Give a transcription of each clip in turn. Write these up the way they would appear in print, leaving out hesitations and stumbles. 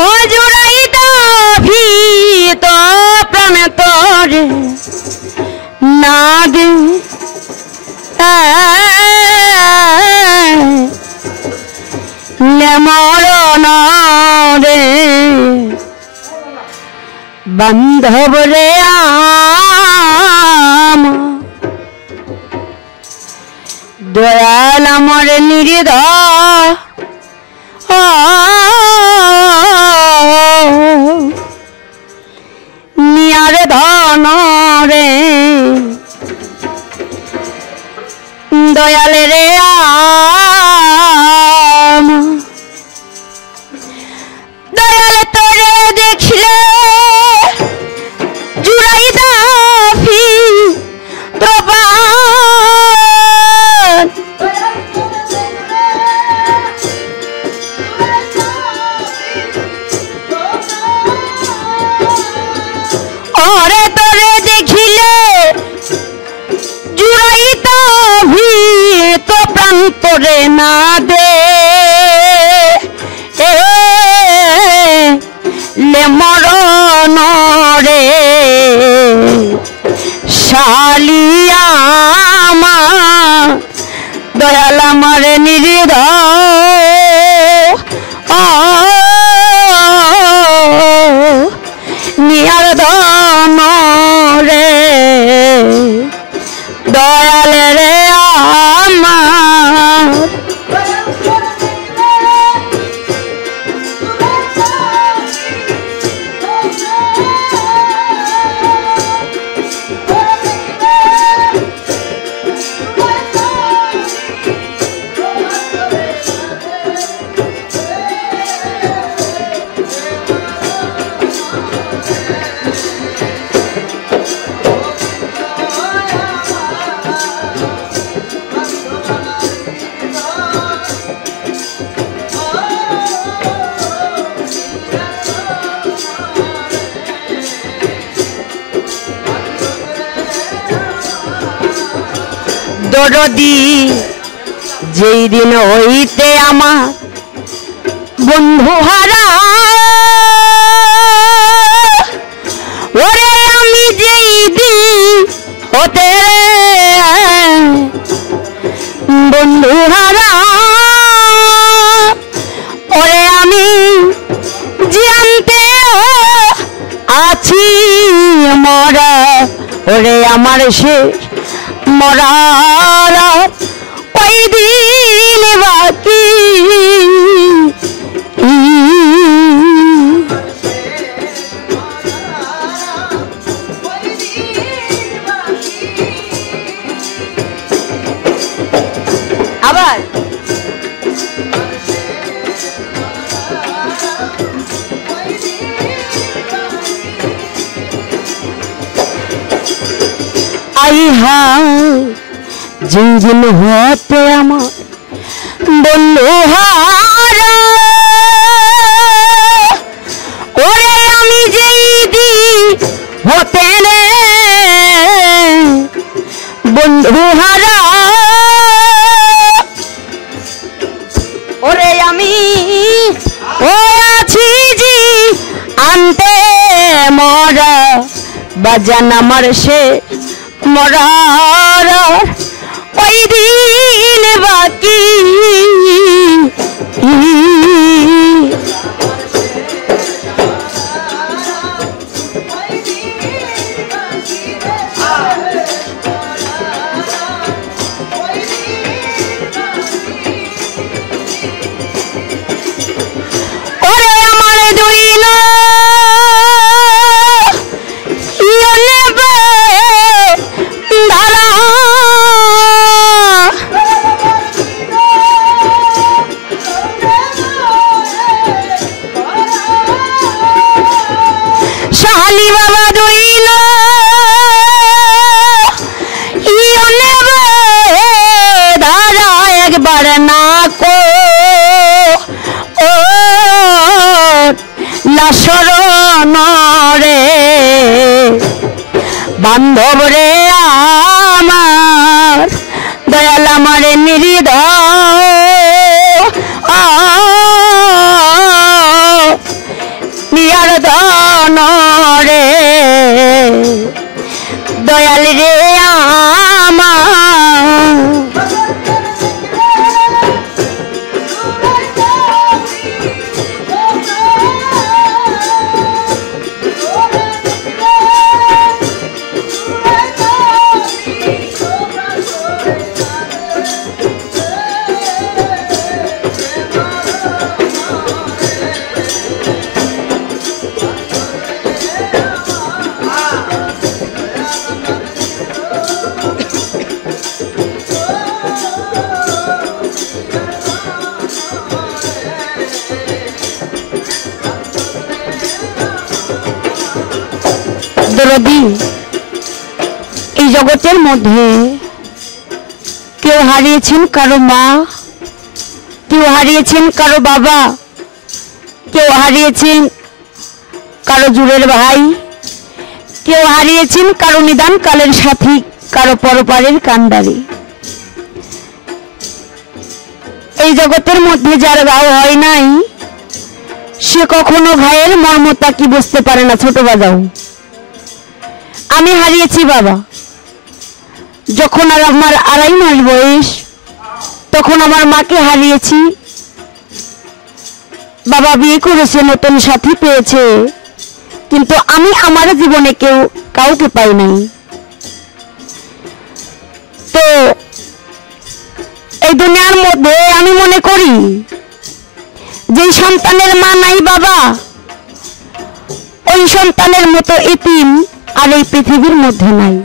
অজুড়াই ভিত প্রাণ তোরে না দে মরণ রে বান্ধব রে দয়াল আমার নির্দয় নিয়ার ধন রে দয়াল রে দয়াল তোরে দেখলে জুড়াই দাফি প্রবাদ ওরে তোরে দেখিলে জুড়াই দাফি তো প্রাণ তোরে না দে মরণ রে শালিয়া দয়াল আমার নির্দয় নিয়ার ধন রে দয়াল রে আমার দরদি যেই দিন হইতে আমার বন্ধু হারা ওরে আমি যেই দিন হতে বন্ধু হারা ওরে আমি জানতে আছি মরা ওরে আমার শেষ মরার ওই দিন বাকি আবার আই হাই জিন হতে আমার বন্ধু হারা ওরে আমি যেই দিন হতে রে বন্ধু হারা ওরে আমি ও আছি জি আনতে মরা বাজান আমার সে মরার ওই দিন বাকি ওরে আমার দুই শালি বাবা দইল ধারা একবার না কো ও লাশরণ রে বান্ধব রে আমার দয়াল আমার নির্দয় দরদি এই জগতের মধ্যে কেউ হারিয়েছেন কারো মা, কেউ হারিয়েছেন কারো বাবা, কেউ হারিয়েছেন কারো জুড়ের ভাই, কেউ হারিয়েছেন কারো নিদান কালের সাথী, কারো পরপারের কান্ডারি। এই জগতের মধ্যে যার গাও হয় নাই সে কখনো ভাইয়ের মর্মতা কি বুঝতে পারে না। ছোট বাজাও, আমি হারিয়েছি বাবা যখন আর আমার 2.5 মাস বয়স, তখন আমার মাকে হারিয়েছি। বাবা বিয়ে করেছে, নতুন সাথী পেয়েছে, কিন্তু আমি আমার জীবনে কাউকে পাই নাই। তো এই দুনিয়ার মধ্যে আমি মনে করি যে সন্তানের মা নাই বাবা, ওই সন্তানের মতো এতিম আর এই পৃথিবীর মধ্যে নাই।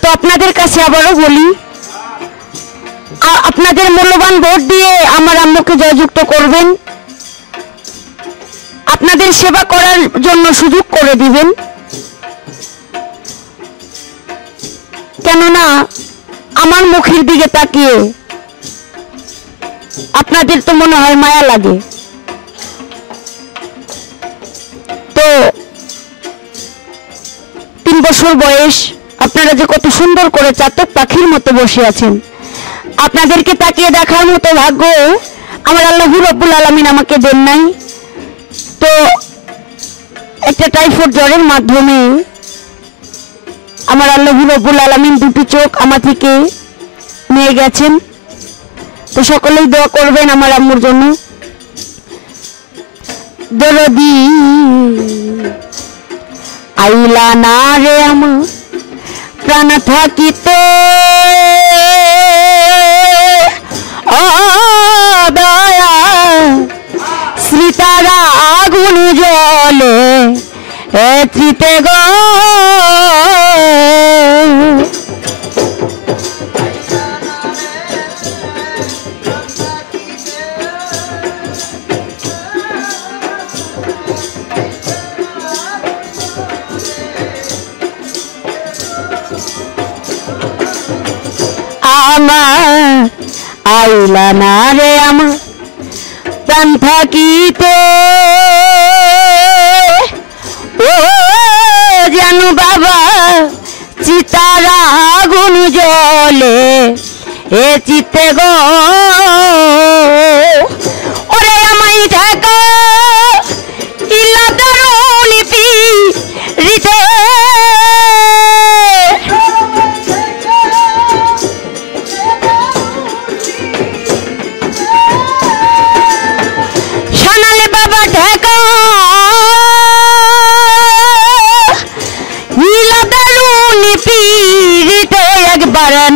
তো আপনাদের কাছে আবারও বলি, আপনাদের মূল্যবান ভোট দিয়ে আমার আম্মুকে জয়যুক্ত করবেন, আপনাদের সেবা করার জন্য সুযোগ করে দিবেন। কেননা আমার মুখের দিকে তাকিয়ে আপনাদের তো মনে হয় মায়া লাগে। তো 3 বছর বয়স, আপনারা যে কত সুন্দর করে চাতক পাখির মতো বসে আছেন, আপনাদেরকে তাকিয়ে দেখার মতো ভাগ্য আমার আল্লাহ রাব্বুল আলামিন আমাকে দেন নাই। তো একটা টাইফয়েড জ্বরের মাধ্যমে আমার আল্লাহ রাব্বুল আলামিন 2টি চোখ আমার থেকে নিয়ে গেছেন। তো সকলেই দোয়া করবেন আমার আম্মুর জন্য। দরদি আইলা না রে আমার প্রাণ থাকিতে, ও দয়া শ্রীতারা আগুন জ্বলে চিতে গো। আমার আইলা না রে আমার প্রাণ থাকিতে, ও জানু বাবা চিতারা আগুন জ্বলে চিতে গো। ওরে আমায় ঢাকা ইলা দারুণ পিরিতে,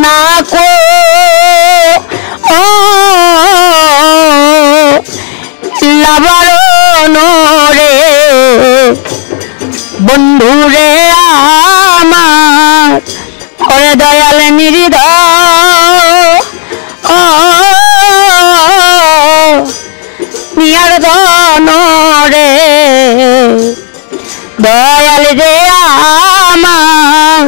না কো ও লাবারন রে বন্ধুরে আমার, ওরে দয়াল নির্দয় ও মিয়ার ধন রে দয়াল রে আমার।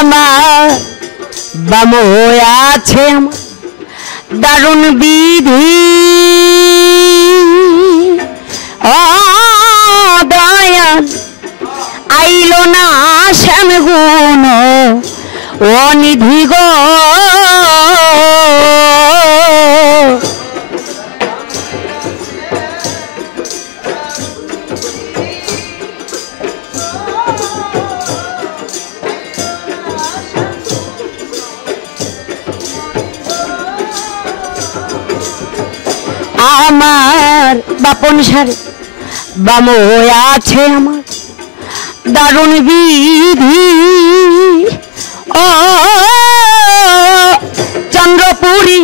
আমার বামো আছে আমার দারুণ বিধি, ও দয়াল আইলো না শ্যাম গুণ ও নিধি গো। আমার বাপন সারে বাম আছে আমার দারুণ বিধি ও চন্দ্রপুরী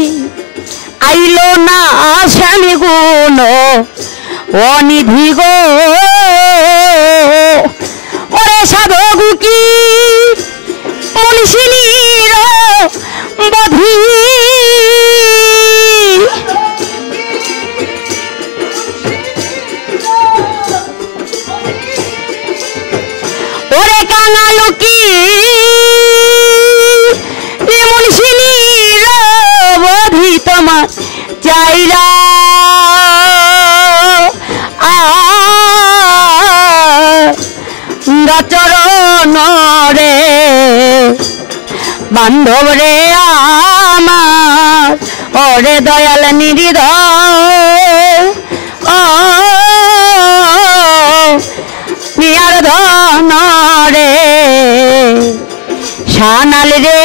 আইলো না শ্যামী গুণ অনিধি গো ওরে সাধু কি মনীষিনীর বধি ওরে কাঙালু কি মনীষিনীর বধি তোমার চাইরা চরণ রে বান্ধব রে আমার ওরে দয়াল নিরিধয় নিয়ার ধন রে সানাল রে